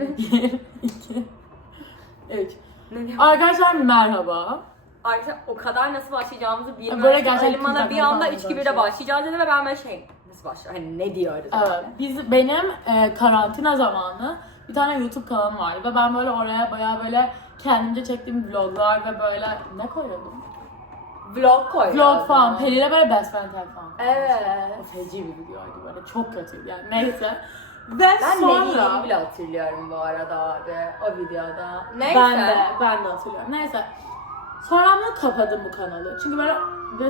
1, 2, 3. Arkadaşlar merhaba. Arkadaşlar o kadar nasıl başlayacağımızı Böyle bilmiyoruz. gerçekten Ali bana bir kimse anda anlamadı 3-2-1'de başlayacağız dedi ve ben böyle nasıl başlar? Hani ne diyoruz? Evet, benim karantina zamanı bir tane YouTube kanalım vardı ve ben böyle oraya bayağı böyle kendimce çektiğim vloglar ve böyle ne koyuyordum? Vlog koyuyoruz. Vlog falan, Peri'yle böyle best friend tag falan. Evet. O feci bir videoydu böyle, çok kötüydü yani, neyse. Ve Ben sonra... Nehir'i bile hatırlıyorum bu arada abi o videoda. Neyse. Ben de hatırlıyorum. Neyse. Sonra ben bunu kapadım bu kanalı. Çünkü böyle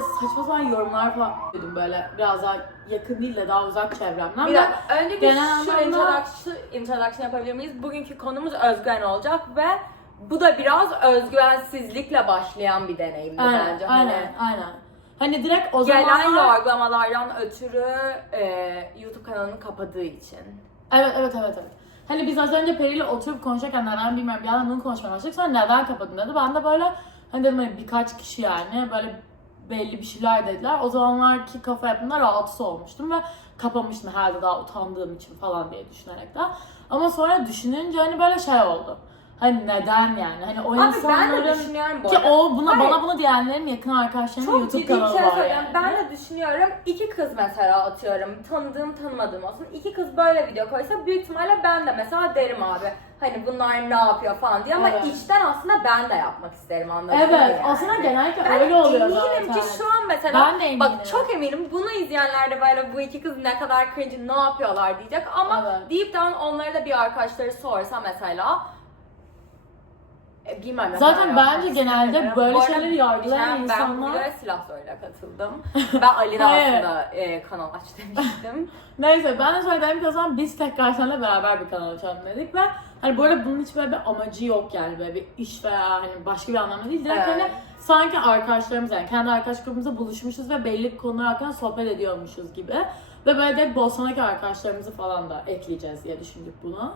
saçma sapan yorumlar falan dedim böyle biraz daha yakın değil de daha uzak çevremden. Bir dakika, önce bir genel şu anlamda... introduction yapabilir miyiz? Bugünkü konumuz özgüven olacak ve bu da biraz özgüvensizlikle başlayan bir deneyimdi bence. Aynen. Hani direkt o gelen zamanlar... yargılamalardan ötürü YouTube kanalını kapadığı için. Evet. Hani biz az önce Peri'yle oturup konuşurken neden bilmiyorum bir yandan bunu konuşmaya başladık. Sonra neden kapadın dedi. Ben de böyle hani dedim hani birkaç kişi yani böyle belli bir şeyler dediler. O zamanlarki kafa yapımda rahatsız olmuştum ve kapamıştım herhalde daha utandığım için falan diye düşünerek de. Ama sonra düşününce hani böyle şey oldu. Hani neden yani? Hani o abi insanların... ben de düşünüyorum bu ki arada. o bana bunu diyenlerin yakın arkadaşlarımın YouTube kanalı var yani. Ben de düşünüyorum. İki kız mesela atıyorum. Tanımadığım olsun. İki kız böyle video koysa büyük ihtimalle ben de mesela derim abi. Hani bunlar ne yapıyor falan diye ama içten aslında ben de yapmak isterim anladın mı? Evet, yani. aslında genellikle öyle oluyor zaten. Eminim ki şu an mesela ben de eminim. Bak çok eminim bunu izleyenler de böyle bu iki kız ne kadar cringe ne yapıyorlar diyecek ama deep down onlara da bir arkadaşları sorsa mesela bilmem zaten bence genelde böyle şeyleri yargılayan insanlar... Ben buraya silah zoruyla katıldım. Ben Ali'ne aslında kanal aç demiştim. Neyse ben de sonra dedim ki o zaman biz tekrar seninle beraber bir kanal açalım dedik ve hani bu arada bunun hiç böyle bir amacı yok yani böyle bir iş veya hani başka bir anlamda değil. Direkt hani sanki arkadaşlarımız yani kendi arkadaş grubumuzda buluşmuşuz ve belli konular hakkında sohbet ediyormuşuz gibi. Ve böyle de Bosna'daki arkadaşlarımızı falan da ekleyeceğiz diye düşündük bunu.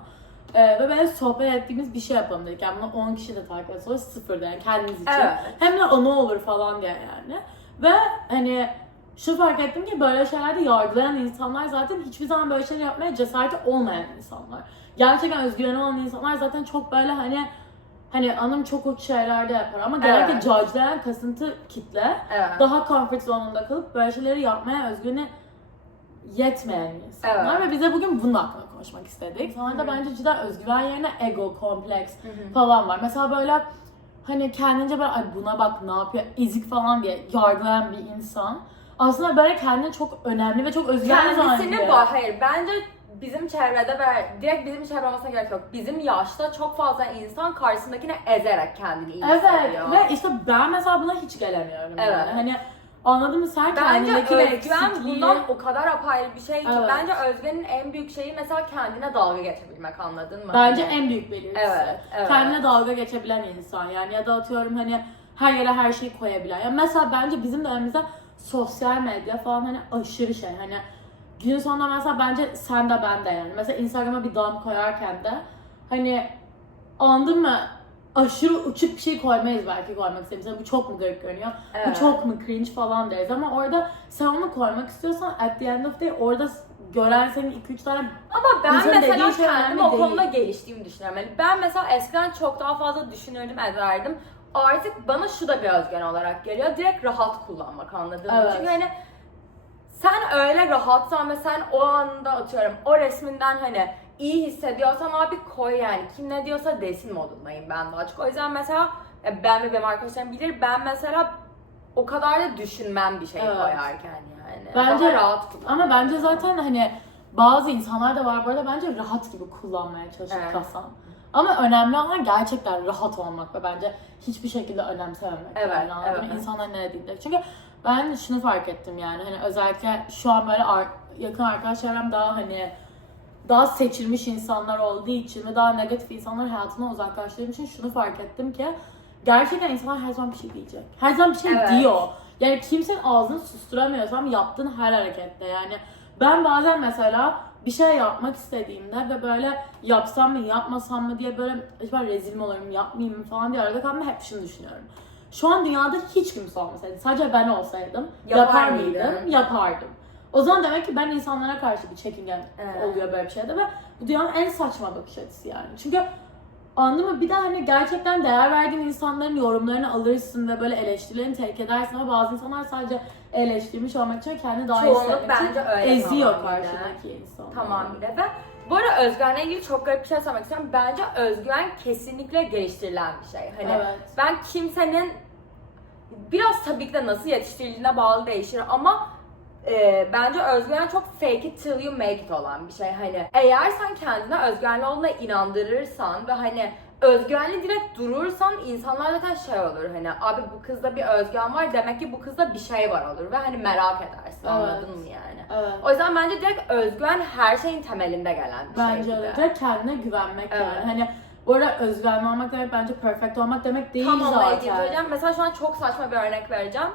Ve böyle sohbet ettiğimiz bir şey yapalım dedik. Yani bunu 10 kişi de takip etse sıfırda yani kendimiz için. Evet. Hem de anı olur falan diye yani. Ve hani şu fark ettim ki böyle şeylerde yargılayan insanlar zaten hiçbir zaman böyle şeyler yapmaya cesareti olmayan insanlar. Gerçekten özgüveni olan insanlar zaten çok böyle hani anım çok uç şeylerde yapar ama genellikle judge'layan kasıntı kitle daha comfort zone'unda kalıp böyle şeyleri yapmaya özgüveni yetmeyen insanlar ve bize bugün bunun hakkında konuşmak istedik. İnsanlarda bence cidden özgüven yerine ego, kompleks falan var. Mesela böyle hani kendince böyle ay buna bak ne yapıyor, ezik falan diye yargılayan bir insan aslında böyle kendini çok önemli ve çok özgüvenli zannediyor. Hayır bence bizim çevrede direkt bizim çevre olmasına gerek yok. Bizim yaşta çok fazla insan karşısındakine ezerek kendini iyi hissediyor. Ve işte ben mesela buna hiç gelemiyorum yani. Hani anladın mı sen kendindeki özgüven bundan o kadar apayrı bir şey ki bence özgüvenin en büyük şeyi mesela kendine dalga geçebilmek anladın mı? Bence en büyük belirtisi. Evet. Kendine dalga geçebilen insan yani ya da atıyorum hani her yere her şeyi koyabilen. Yani mesela bence bizim dönemimizde sosyal medya falan hani aşırı şey hani gün sonunda mesela bence sen de ben de yani mesela Instagram'a bir dump koyarken de hani anladın mı? Aşırı uçuk bir şey koymayız belki koymak istediğimizde. Bu çok mu garip görünüyor? Bu çok mu cringe falan deriz ama orada sen onu koymak istiyorsan at the end of the day orada gören senin 2-3 tane ama ben mesela şey kendim o konuda geliştiğimi düşünüyorum. Yani ben mesela eskiden çok daha fazla düşünürdüm, ederdim. Artık bana şu da bir özgüven olarak geliyor. Direkt rahat kullanmak anladın mı? Çünkü hani sen öyle rahatsan ve sen o anda atıyorum o resminden hani iyi hissediyorsan abi koy yani. Kim ne diyorsa desin modundayım ben daha çok. O yüzden mesela ben ve benim arkadaşlarım bilir ben mesela o kadar da düşünmem bir şey koyarken yani. Bence daha rahat kullanmak. Ama bence zaten hani bazı insanlar da var böyle bence rahat gibi kullanmaya çalışıp kasan. Ama önemli olan gerçekten rahat olmak ve bence hiçbir şekilde önemsememek. Yani anladın mı? İnsanlar ne dediğinde. Çünkü ben şunu fark ettim yani hani özellikle şu an böyle yakın arkadaşlarım daha hani daha seçilmiş insanlar olduğu için ve daha negatif insanlar hayatımdan uzaklaştığım için şunu fark ettim ki gerçekten insanlar her zaman bir şey diyecek. Her zaman bir şey diyor. Yani kimsenin ağzını susturamıyorsam yaptığın her harekette yani ben bazen mesela bir şey yapmak istediğimde ve böyle yapsam mı yapmasam mı diye böyle acaba rezil mi olurum yapmayayım mı falan diye arada kalma hep şunu düşünüyorum. Şu an dünyada hiç kimse olmasaydı sadece ben olsaydım yapar mıydım? Yapardım. O zaman demek ki ben insanlara karşı bir çekingen oluyor böyle bir şeyde ve Bu dünyanın en saçma bakış açısı yani. Çünkü anladın mı? Bir de hani gerçekten değer verdiğin insanların yorumlarını alırsın ve böyle eleştirilerini terk edersin ama bazı insanlar sadece eleştirmiş olmak için kendini daha iyi hissetmek için eziyor karşındaki insanı. Tamamıyla. Ve bu arada özgüvenle ilgili çok garip bir şey söylemek istiyorum. Bence özgüven kesinlikle geliştirilen bir şey. Hani ben kimsenin biraz tabii ki de nasıl yetiştirildiğine bağlı değişir ama bence özgüven çok fake it till you make it olan bir şey. Hani eğer sen kendine özgüvenli olduğuna inandırırsan ve hani özgüvenli direkt durursan insanlar zaten şey olur hani abi bu kızda bir özgüven var demek ki bu kızda bir şey var olur ve hani merak edersin anladın mı yani? Evet. O yüzden bence direkt özgüven her şeyin temelinde gelen bir şey. Bence öyle. Direkt kendine güvenmek yani. Hani bu arada özgüvenli olmak demek bence perfect olmak demek değil zaten. Mesela şu an çok saçma bir örnek vereceğim.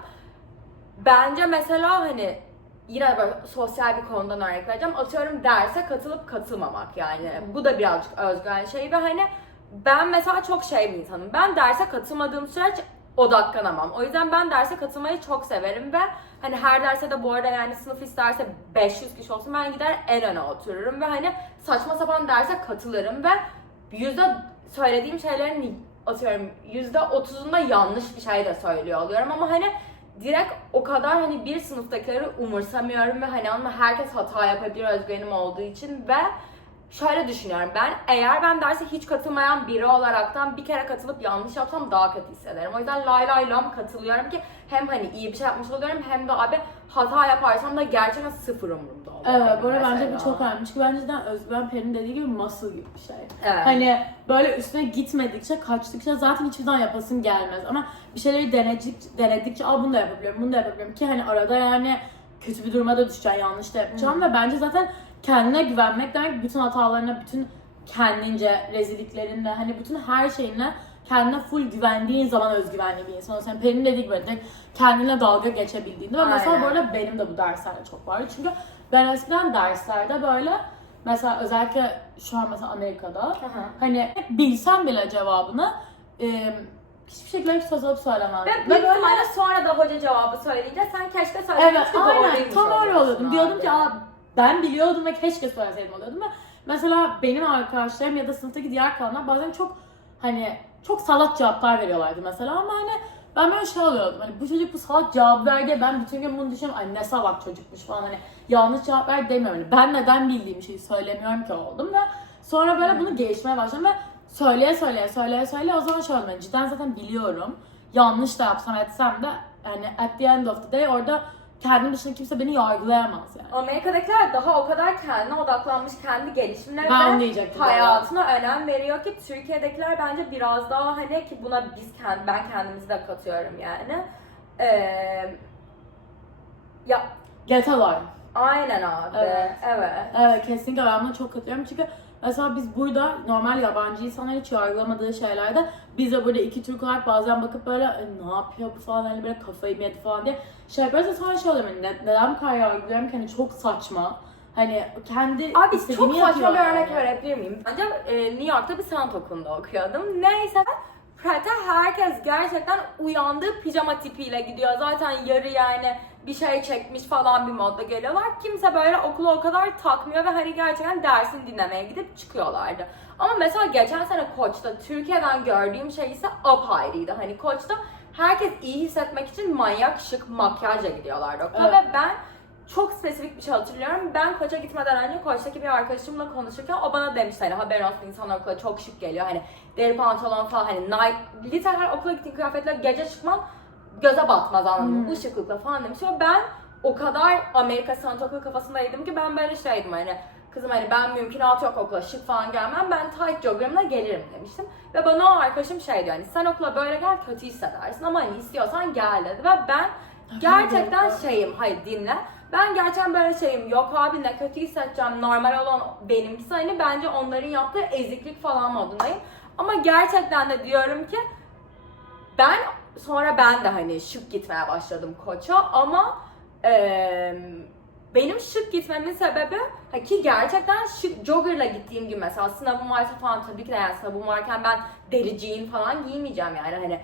Bence mesela hani yine böyle sosyal bir konudan örnek vereceğim. Atıyorum derse katılıp katılmamak yani. Bu da birazcık özgüven şeyi ve hani ben mesela çok şey bir insanım. Ben derse katılmadığım süreç odaklanamam. O yüzden ben derse katılmayı çok severim ve hani her derse de bu arada yani sınıf isterse 500 kişi olsun ben gider en öne otururum ve hani saçma sapan derse katılırım ve söylediğim şeylerin atıyorum %30'unda yanlış bir şey de söylüyor oluyorum ama hani direkt o kadar hani bir sınıftakileri umursamıyorum ve hani ama herkes hata yapabilir özgüvenim olduğu için ve şöyle düşünüyorum eğer ben derse hiç katılmayan biri olaraktan bir kere katılıp yanlış yapsam daha kötü hissederim. O yüzden lay lay lam katılıyorum ki hem hani iyi bir şey yapmış oluyorum hem de abi hata yaparsam da gerçekten sıfır umurumda oluyor. Evet, böyle bence bu çok önemli. Çünkü bence de özgüven Peri'nin dediği gibi muscle gibi bir şey. Evet. Hani böyle üstüne gitmedikçe, kaçtıkça zaten hiçbir zaman yapasın gelmez. Ama bir şeyleri denedikçe bunu da yapabiliyorum, bunu da yapabiliyorum ki hani arada yani kötü bir duruma da düşeceğim, yanlış da yapacağım ve bence zaten kendine güvenmek demek bütün hatalarına, bütün kendince rezilliklerinle, hani bütün her şeyinle kendine full güvendiğin zaman özgüvenli bir insan. Sen Peri'nin dediği gibi kendine dalga geçebildiğinde ve mesela bu arada benim de bu derslerde çok vardı. Çünkü ben eskiden derslerde böyle mesela özellikle şu an mesela Amerika'da hani bilsem bile cevabını hiçbir şekilde hiç söz alıp söylemem. Ve büyük ihtimalle sonra da hoca cevabı söyleyince sen keşke söylemiştin aynen tam öyle oluyordum. Diyordum ki ben biliyordum ve keşke söyleseydim oluyordum ve mesela benim arkadaşlarım ya da sınıftaki diğer kalanlar bazen çok salak cevaplar veriyorlardı mesela ama hani ben böyle şey oluyordum hani bu çocuk bu salak cevap verdi ben bütün gün bunu düşünüyorum ay ne salak çocukmuş falan hani yanlış cevap ver demiyorum. Hani ben neden bildiğim şeyi söylemiyorum ki oldum ve sonra böyle bunu gelişmeye başladım ve söyleye o zaman şey oldu. Cidden zaten biliyorum. Yanlış da yapsam etsem de yani at the end of the day orada kendim dışında kimse beni yargılayamaz yani. Amerika'dakiler daha o kadar kendine odaklanmış, kendi gelişimlerine, hayatına önem veriyor ki Türkiye'dekiler bence biraz daha hani ki buna ben kendimizi de katıyorum yani. Get a life. Aynen abi. Evet kesinlikle ben buna çok katılıyorum çünkü mesela biz burada normal yabancı insanlar hiç yargılamadığı şeylerde biz de burada iki Türk olarak bazen bakıp böyle ne yapıyor bu falan hani böyle kafayı mı yedi falan diye şey yapıyoruz sonra şey oluyor hani neden bu kadar yargılıyorum ki hani çok saçma hani kendi abi istediğini çok saçma bir yani. örnek verebilir miyim? Bence New York'ta bir sanat okulunda okuyordum. Neyse Pratt'e herkes gerçekten uyandığı pijama tipiyle gidiyor. Zaten yarı yani bir şey çekmiş falan bir modda geliyorlar. Kimse böyle okulu o kadar takmıyor ve hani gerçekten dersini dinlemeye gidip çıkıyorlardı. Ama mesela geçen sene Koç'ta Türkiye'den gördüğüm şey ise apayrıydı. Hani Koç'ta herkes iyi hissetmek için manyak şık makyajla gidiyorlardı okula ve ben çok spesifik bir şey hatırlıyorum. Ben Koç'a gitmeden önce Koç'taki bir arkadaşımla konuşurken o bana demişti hani haberin olsun insanlar okula çok şık geliyor. Hani deri pantolon falan hani literal okula gittiğin kıyafetle gece çıkman göze batmaz anladın mı? Bu şıklıkla falan demiş. Ve ben o kadar Amerika sanat okulu kafasındaydım ki ben böyle şeydim hani kızım hani ben mümkünatı yok okula şık falan gelmem ben tight jogger'ımla gelirim demiştim. Ve bana o arkadaşım şey diyor hani sen okula böyle gel kötü hissedersin ama hani istiyorsan gel dedi. Ve ben gerçekten hayır dinle. Ben gerçekten böyle şeyim yok abi ne kötü hissedeceğim normal olan benimkisi hani bence onların yaptığı eziklik falan modundayım. Ama gerçekten de diyorum ki sonra ben de hani şık gitmeye başladım Koç'a ama benim şık gitmemin sebebi ki gerçekten şık jogger'la gittiğim gibi mesela sınavım varsa falan tabii ki de yani sınavım varken ben deri jean falan giymeyeceğim yani hani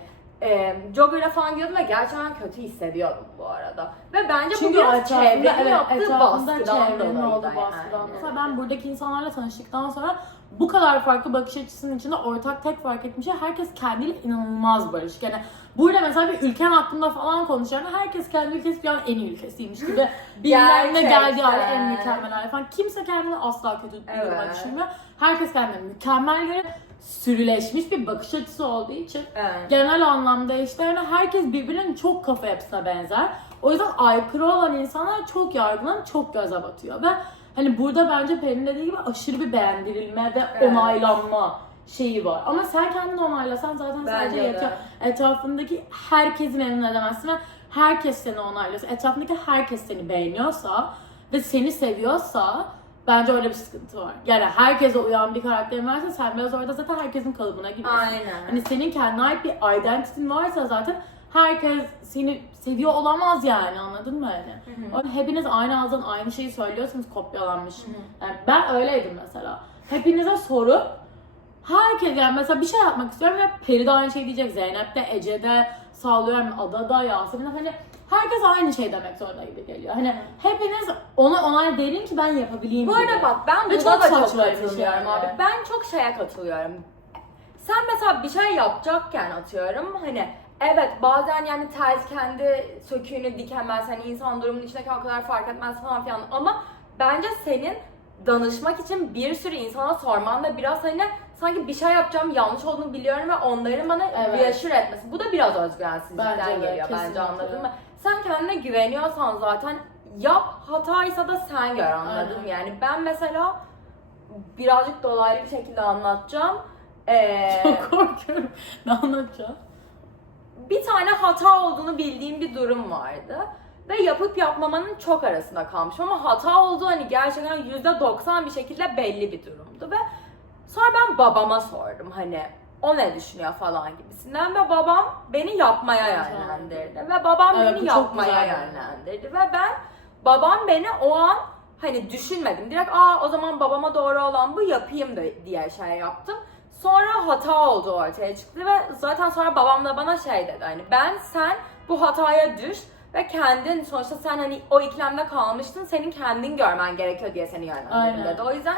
jogger'a falan gidiyordum ve gerçekten kötü hissediyordum bu arada. Ve bence Çünkü bu biraz çevrenin yaptığı etrafında baskıdan çevrenin dolayı olduğu da baskıdan. yani. Mesela ben buradaki insanlarla tanıştıktan sonra bu kadar farklı bakış açısının içinde ortak tek fark ettiğim şey herkes kendiyle inanılmaz barışık. Yani burada mesela bir ülken hakkında falan konuşuyorlar. Herkes kendi ülkesi dünyanın en iyi ülkesiymiş gibi. Bilmem geldiği hali en mükemmel hali falan. Kimse kendini asla kötü bir duruma düşünmüyor. Herkes kendini mükemmel görüyor. Sürüleşmiş bir bakış açısı olduğu için genel anlamda işte yani herkes birbirinin çok kafa yapısına benzer. O yüzden aykırı olan insanlar çok yargılanıp çok göze batıyor ve hani burada bence Peri'nin dediği gibi aşırı bir beğendirilme ve onaylanma şeyi var. Ama sen kendini onaylasan zaten sadece yetiyor. Etrafındaki herkesin memnun edemezsin ve herkes seni onaylıyorsa, etrafındaki herkes seni beğeniyorsa ve seni seviyorsa bence öyle bir sıkıntı var. Yani herkese uyan bir karakterin varsa sen biraz orada zaten herkesin kalıbına giriyorsun. Aynen. Hani senin kendine ait bir identity'in varsa zaten herkes seni seviyor olamaz yani, anladın mı yani? Hepiniz aynı ağızdan aynı şeyi söylüyorsunuz, kopyalanmış. Yani ben öyleydim mesela. Hepinize sorup herkes yani mesela bir şey yapmak istiyorum ve Peri de aynı şey diyecek, Zeynep de, Ece de, sallıyorum Ada da, Yasemin de, hani herkes aynı şey demek zorunda gibi geliyor. Hani hepiniz ona onay verin ki ben yapabileyim Bu gibi. arada bak ben Ve buna da çok saçma bir şey katılıyorum abi. yani. Ben çok şeye katılıyorum. Sen mesela bir şey yapacakken atıyorum hani evet bazen yani ters kendi söküğünü dikemez, hani insan durumunun içindeki o kadar fark etmez falan filan, ama bence senin danışmak için bir sürü insana sorman da biraz hani sanki bir şey yapacağım, yanlış olduğunu biliyorum ve onların bana reassure etmesi. Bu da biraz özgüvensizlikten geliyor bence, anladın mı? Sen kendine güveniyorsan zaten yap, hataysa da sen gör, anladın mı? Yani ben mesela birazcık dolaylı bir şekilde anlatacağım. Çok korkuyorum. Ne anlatacağım? Bir tane hata olduğunu bildiğim bir durum vardı. Ve yapıp yapmamanın çok arasında kalmışım ama hata olduğu hani gerçekten %90 bir şekilde belli bir durumdu. Ve sonra ben babama sordum hani o ne düşünüyor falan gibisinden ve babam beni yapmaya yönlendirdi. Ve babam beni yapmaya yönlendirdi. Ve ben, babam beni o an hani düşünmedim. Direkt o zaman babama doğru olan bu, yapayım da diye şey yaptım. Sonra hata olduğu ortaya çıktı ve zaten sonra babam da bana şey dedi hani sen bu hataya düş ve kendin, sonuçta sen hani o ikilemde kalmıştın, senin kendin görmen gerekiyor diye seni yönlendirdim dedi. O yüzden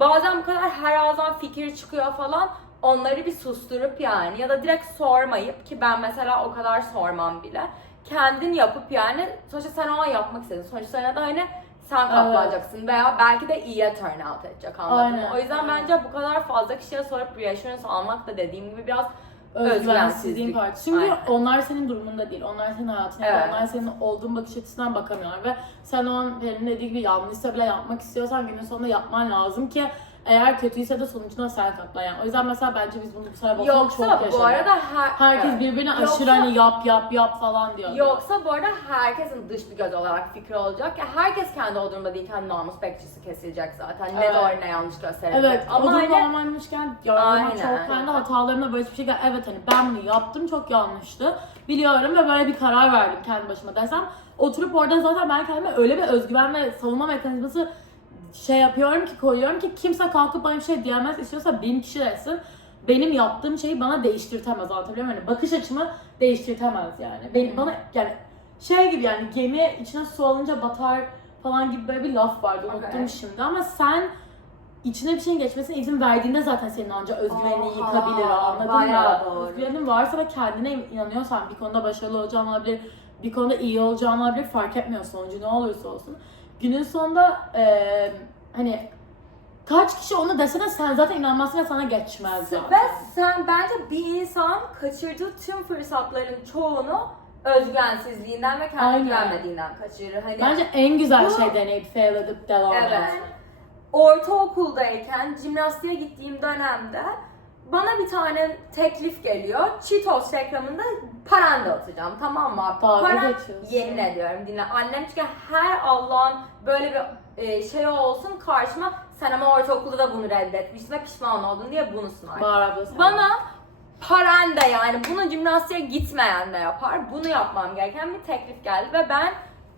bazen bu kadar her ağızdan fikir çıkıyor falan, onları bir susturup yani ya da direkt sormayıp, ki ben mesela o kadar sormam bile, kendin yapıp yani sonuçta sen o an yapmak istedin. Sonuçta da hani sen katlanacaksın veya belki de iyiye turn out edecek, anladın mı? O yüzden bence bu kadar fazla kişiye sorup reassurance almak da dediğim gibi biraz özgüvensizliğin parçası. Çünkü onlar senin durumunda değil, onlar senin hayatında değil, onlar senin olduğun bakış açısından bakamıyorlar ve sen o an Peri'nin dediği gibi yanlışsa bile yapmak istiyorsan günün sonunda yapman lazım ki eğer kötüyse de sonucunda sen katlan yani. O yüzden mesela bence biz bunu bu sefer çok yaşadık. Yoksa bu arada herkes birbirine aşırı hani yap falan diyor. Yoksa bu arada herkesin dış bir göz olarak fikri olacak ya, herkes kendi o durumda değilken namus bekçisi kesilecek zaten. Ne doğru ne yanlış gösterecek. Evet, ama o hani normalmişken yargılamak çok kendi hatalarımla böyle bir şey gel. Evet hani ben bunu yaptım, çok yanlıştı. Biliyorum ve böyle bir karar verdim kendi başıma desem, oturup orada zaten ben kendime öyle bir özgüven ve savunma mekanizması yapıyorum ki, koyuyorum ki kimse kalkıp bana bir şey diyemez. İstiyorsa 1000 kişi desin. Benim yaptığım şeyi bana değiştirtemez, anlatabiliyor muyum? Yani bakış açımı değiştirtemez yani. Bana yani şey gibi yani, gemi içine su alınca batar falan gibi böyle bir laf vardı, unuttum şimdi, ama sen içine bir şeyin geçmesine izin verdiğinde zaten senin ancak özgüvenini yıkabilir, anladın mı? Özgüvenin varsa ve kendine inanıyorsan bir konuda başarılı olacağın olabilir, bir konuda iyi olacağın olabilir, fark etmiyor sonucu ne olursa olsun. Günün sonunda hani kaç kişi onu dese de sen zaten inanmazsın ve sana geçmez zaten. Ve sen bence bir insan kaçırdığı tüm fırsatların çoğunu özgüvensizliğinden ve kendine güvenmediğinden kaçırır. Hani bence en güzel şey deneyip fail edip devam etmek. Ortaokuldayken jimnastiğe gittiğim dönemde bana bir tane teklif geliyor. Cheetos reklamında paranda atacağım, tamam mı? Yemin ediyorum, dinle. Annem çünkü her Allah'ın böyle bir şey olsun karşıma, sen ama ortaokulda da bunu reddetmişsin ve pişman oldun diye bunu sunar. Bana paranda, yani bunu jimnastiğe gitmeyen de yapar, bunu yapmam gereken bir teklif geldi ve ben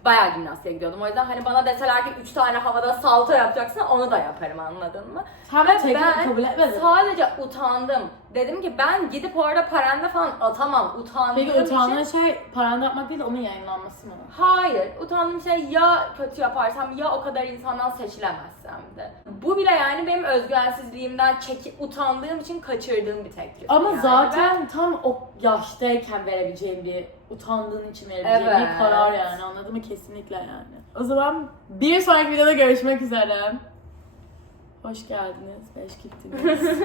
bayağı jimnastiğe gidiyordum. O yüzden hani bana deseler ki 3 tane havada salto yapacaksın, onu da yaparım, anladın mı? Sen Ve tekrar ben kabul etmedin. sadece utandım. Dedim ki ben gidip orada paranda falan atamam. Utandığım Peki utandığın için. şey paranda yapmak değil de onun yayınlanması mı? Hayır. Utandığım şey ya kötü yaparsam ya o kadar insandan seçilemezsem de. Bu bile yani benim özgüvensizliğimden utandığım için kaçırdığım bir teklif. Ama yani. zaten tam o yaştayken verebileceğin bir, utandığın için verebileceğin Evet. bir karar yani, anladın mı? Kesinlikle yani. O zaman bir sonraki videoda görüşmek üzere. Hoş geldiniz. Beş gittiniz.